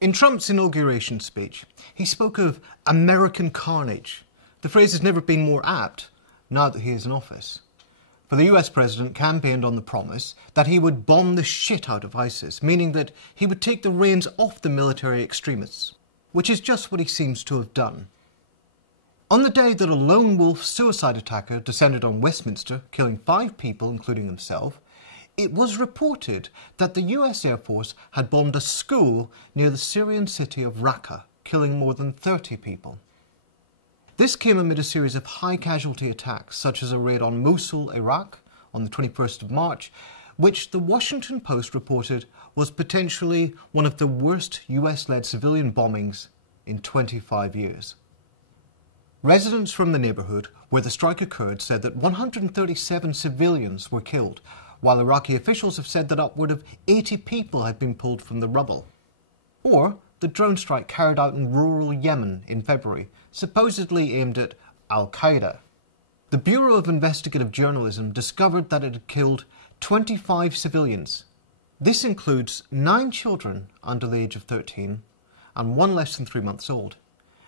In Trump's inauguration speech, he spoke of American carnage. The phrase has never been more apt now that he is in office. For the US president campaigned on the promise that he would bomb the shit out of ISIS, meaning that he would take the reins off the military extremists, which is just what he seems to have done. On the day that a lone wolf suicide attacker descended on Westminster, killing 5 people, including himself, it was reported that the US Air Force had bombed a school near the Syrian city of Raqqa, killing more than 30 people. This came amid a series of high-casualty attacks, such as a raid on Mosul, Iraq, on the 21st of March, which the Washington Post reported was potentially one of the worst US-led civilian bombings in 25 years. Residents from the neighbourhood where the strike occurred said that 137 civilians were killed, while Iraqi officials have said that upward of 80 people had been pulled from the rubble. Or the drone strike carried out in rural Yemen in February, supposedly aimed at Al-Qaeda. The Bureau of Investigative Journalism discovered that it had killed 25 civilians. This includes 9 children under the age of 13 and 1 less than 3 months old,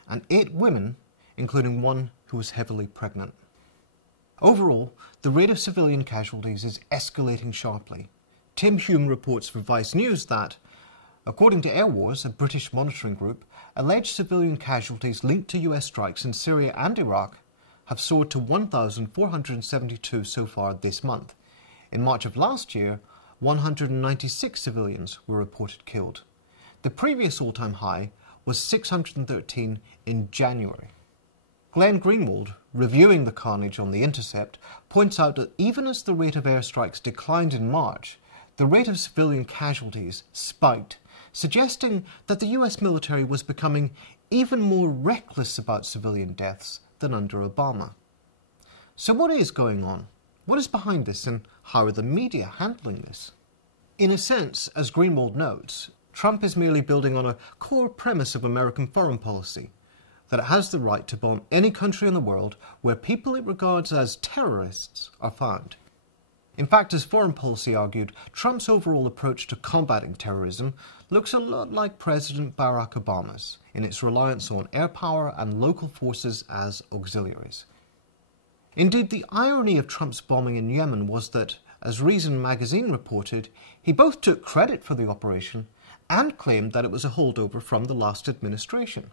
and 8 women, including 1 who was heavily pregnant. Overall, the rate of civilian casualties is escalating sharply. Tim Hume reports for Vice News that, according to Air Wars, a British monitoring group, alleged civilian casualties linked to US strikes in Syria and Iraq have soared to 1,472 so far this month. In March of last year, 196 civilians were reported killed. The previous all-time high was 613 in January. Glenn Greenwald, reviewing the carnage on The Intercept, points out that even as the rate of airstrikes declined in March, the rate of civilian casualties spiked, suggesting that the US military was becoming even more reckless about civilian deaths than under Obama. So what is going on? What is behind this, and how are the media handling this? In a sense, as Greenwald notes, Trump is merely building on a core premise of American foreign policy, that it has the right to bomb any country in the world where people it regards as terrorists are found. In fact, as foreign policy argued, Trump's overall approach to combating terrorism looks a lot like President Barack Obama's in its reliance on air power and local forces as auxiliaries. Indeed, the irony of Trump's bombing in Yemen was that, as Reason magazine reported, he both took credit for the operation and claimed that it was a holdover from the last administration.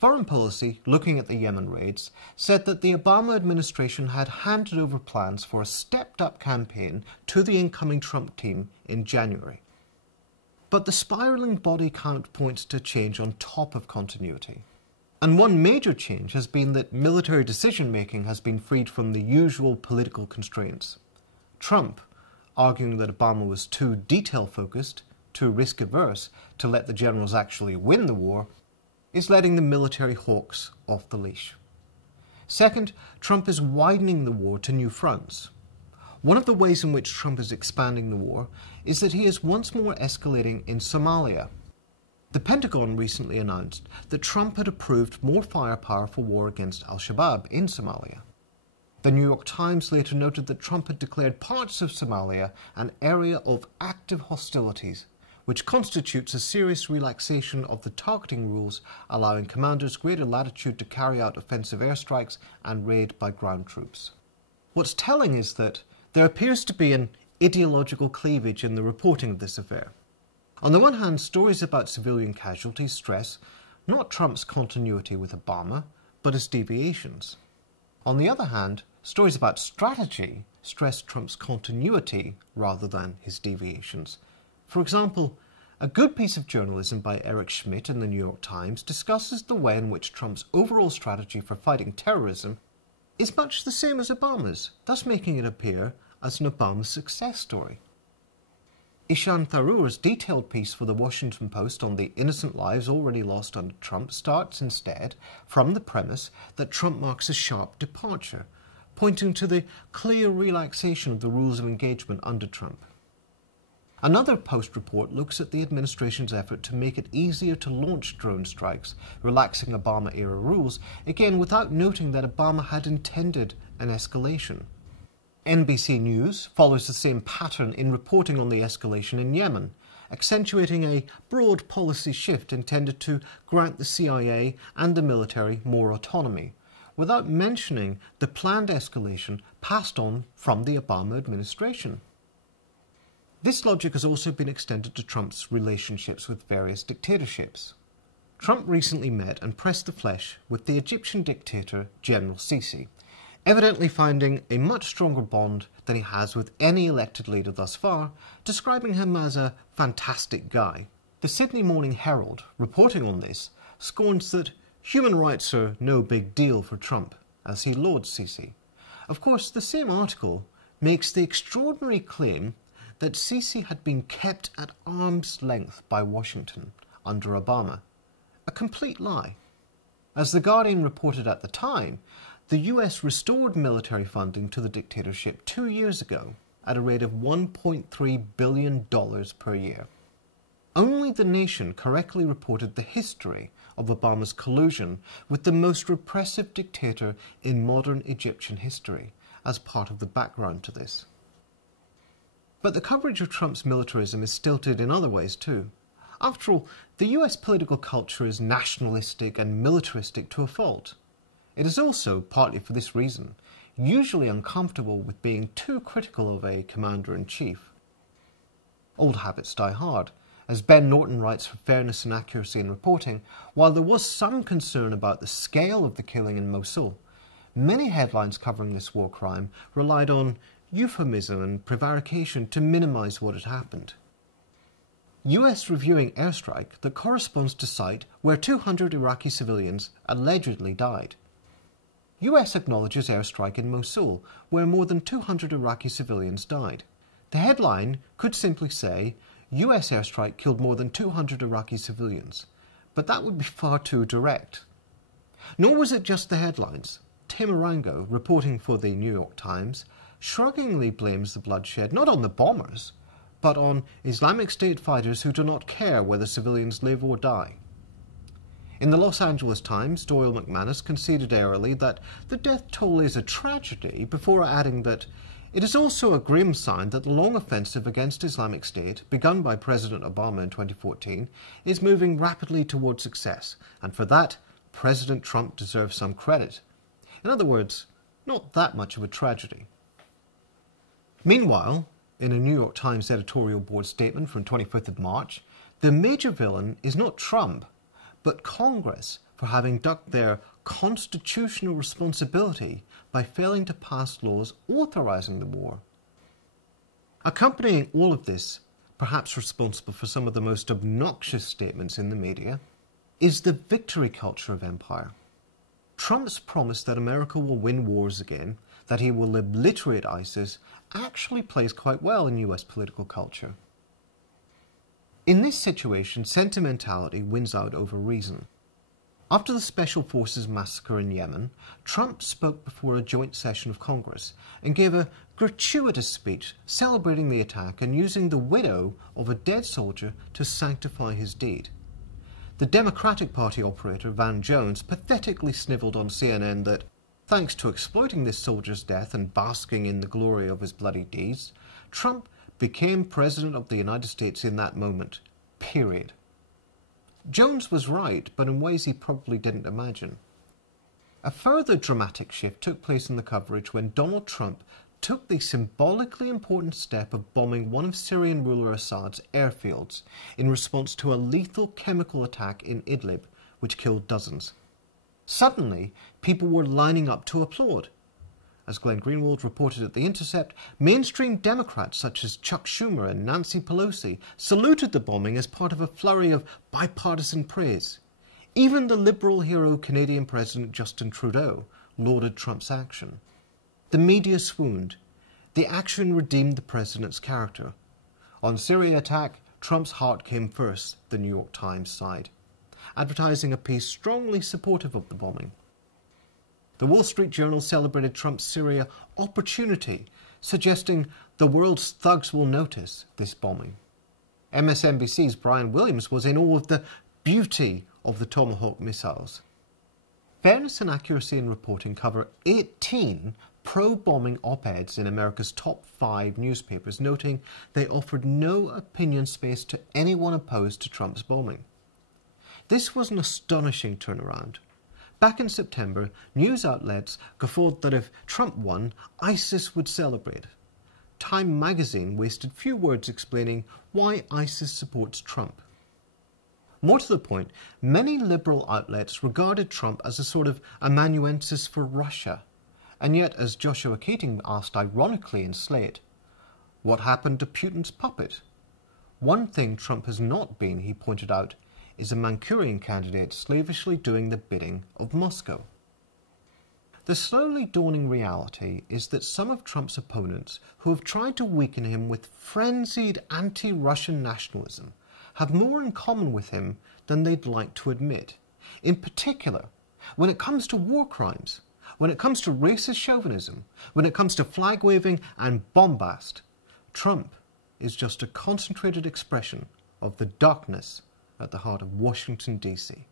Foreign Policy, looking at the Yemen raids, said that the Obama administration had handed over plans for a stepped-up campaign to the incoming Trump team in January. But the spiralling body count points to change on top of continuity. And one major change has been that military decision-making has been freed from the usual political constraints. Trump, arguing that Obama was too detail-focused, too risk-averse to let the generals actually win the war, is letting the military hawks off the leash. Second, Trump is widening the war to new fronts. One of the ways in which Trump is expanding the war is that he is once more escalating in Somalia. The Pentagon recently announced that Trump had approved more firepower for war against al-Shabaab in Somalia. The New York Times later noted that Trump had declared parts of Somalia an area of active hostilities, which constitutes a serious relaxation of the targeting rules, allowing commanders greater latitude to carry out offensive airstrikes and raid by ground troops. What's telling is that there appears to be an ideological cleavage in the reporting of this affair. On the one hand, stories about civilian casualties stress not Trump's continuity with Obama, but his deviations. On the other hand, stories about strategy stress Trump's continuity rather than his deviations. For example, a good piece of journalism by Eric Schmidt in the New York Times discusses the way in which Trump's overall strategy for fighting terrorism is much the same as Obama's, thus making it appear as an Obama success story. Ishan Tharoor's detailed piece for the Washington Post on the innocent lives already lost under Trump starts instead from the premise that Trump marks a sharp departure, pointing to the clear relaxation of the rules of engagement under Trump. Another Post report looks at the administration's effort to make it easier to launch drone strikes, relaxing Obama-era rules, again without noting that Obama had intended an escalation. NBC News follows the same pattern in reporting on the escalation in Yemen, accentuating a broad policy shift intended to grant the CIA and the military more autonomy, without mentioning the planned escalation passed on from the Obama administration. This logic has also been extended to Trump's relationships with various dictatorships. Trump recently met and pressed the flesh with the Egyptian dictator General Sisi, evidently finding a much stronger bond than he has with any elected leader thus far, describing him as a fantastic guy. The Sydney Morning Herald, reporting on this, scorns that human rights are no big deal for Trump, as he lauds Sisi. Of course, the same article makes the extraordinary claim that Sisi had been kept at arm's length by Washington under Obama. A complete lie. As The Guardian reported at the time, the US restored military funding to the dictatorship 2 years ago at a rate of $1.3 billion per year. Only The Nation correctly reported the history of Obama's collusion with the most repressive dictator in modern Egyptian history as part of the background to this. But the coverage of Trump's militarism is stilted in other ways too. After all, the US political culture is nationalistic and militaristic to a fault. It is also, partly for this reason, usually uncomfortable with being too critical of a commander-in-chief. Old habits die hard. As Ben Norton writes for Fairness and Accuracy in Reporting, while there was some concern about the scale of the killing in Mosul, many headlines covering this war crime relied on euphemism and prevarication to minimize what had happened. US reviewing airstrike that corresponds to site where 200 Iraqi civilians allegedly died. US acknowledges airstrike in Mosul where more than 200 Iraqi civilians died. The headline could simply say, US airstrike killed more than 200 Iraqi civilians, but that would be far too direct. Nor was it just the headlines. Tim Arango, reporting for the New York Times, shruggingly blames the bloodshed not on the bombers, but on Islamic State fighters who do not care whether civilians live or die. In the Los Angeles Times, Doyle McManus conceded airily that the death toll is a tragedy, before adding that it is also a grim sign that the long offensive against Islamic State, begun by President Obama in 2014, is moving rapidly toward success, and for that, President Trump deserves some credit. In other words, not that much of a tragedy. Meanwhile, in a New York Times editorial board statement from 25th of March, the major villain is not Trump, but Congress for having ducked their constitutional responsibility by failing to pass laws authorizing the war. Accompanying all of this, perhaps responsible for some of the most obnoxious statements in the media, is the victory culture of empire. Trump's promise that America will win wars again, that he will obliterate ISIS, actually plays quite well in US political culture. In this situation, sentimentality wins out over reason. After the Special Forces massacre in Yemen, Trump spoke before a joint session of Congress and gave a gratuitous speech celebrating the attack and using the widow of a dead soldier to sanctify his deed. The Democratic Party operator Van Jones pathetically snivelled on CNN that, thanks to exploiting this soldier's death and basking in the glory of his bloody deeds, Trump became President of the United States in that moment. Period. Jones was right, but in ways he probably didn't imagine. A further dramatic shift took place in the coverage when Donald Trump took the symbolically important step of bombing one of Syrian ruler Assad's airfields in response to a lethal chemical attack in Idlib, which killed dozens. Suddenly, people were lining up to applaud. As Glenn Greenwald reported at The Intercept, mainstream Democrats such as Chuck Schumer and Nancy Pelosi saluted the bombing as part of a flurry of bipartisan praise. Even the liberal hero Canadian President Justin Trudeau lauded Trump's action. The media swooned. The action redeemed the president's character. On Syria attack, Trump's heart came first, the New York Times sighed, advertising a piece strongly supportive of the bombing. The Wall Street Journal celebrated Trump's Syria opportunity, suggesting the world's thugs will notice this bombing. MSNBC's Brian Williams was in awe of the beauty of the Tomahawk missiles. Fairness and Accuracy in Reporting cover 18 pro-bombing op-eds in America's top 5 newspapers, noting they offered no opinion space to anyone opposed to Trump's bombing. This was an astonishing turnaround. Back in September, news outlets guffawed that if Trump won, ISIS would celebrate. Time magazine wasted few words explaining why ISIS supports Trump. More to the point, many liberal outlets regarded Trump as a sort of amanuensis for Russia. And yet, as Joshua Keating asked ironically in Slate, what happened to Putin's puppet? One thing Trump has not been, he pointed out, is a Manchurian candidate slavishly doing the bidding of Moscow. The slowly dawning reality is that some of Trump's opponents, who have tried to weaken him with frenzied anti-Russian nationalism, have more in common with him than they'd like to admit. In particular, when it comes to war crimes, when it comes to racist chauvinism, when it comes to flag-waving and bombast, Trump is just a concentrated expression of the darkness at the heart of Washington, D.C.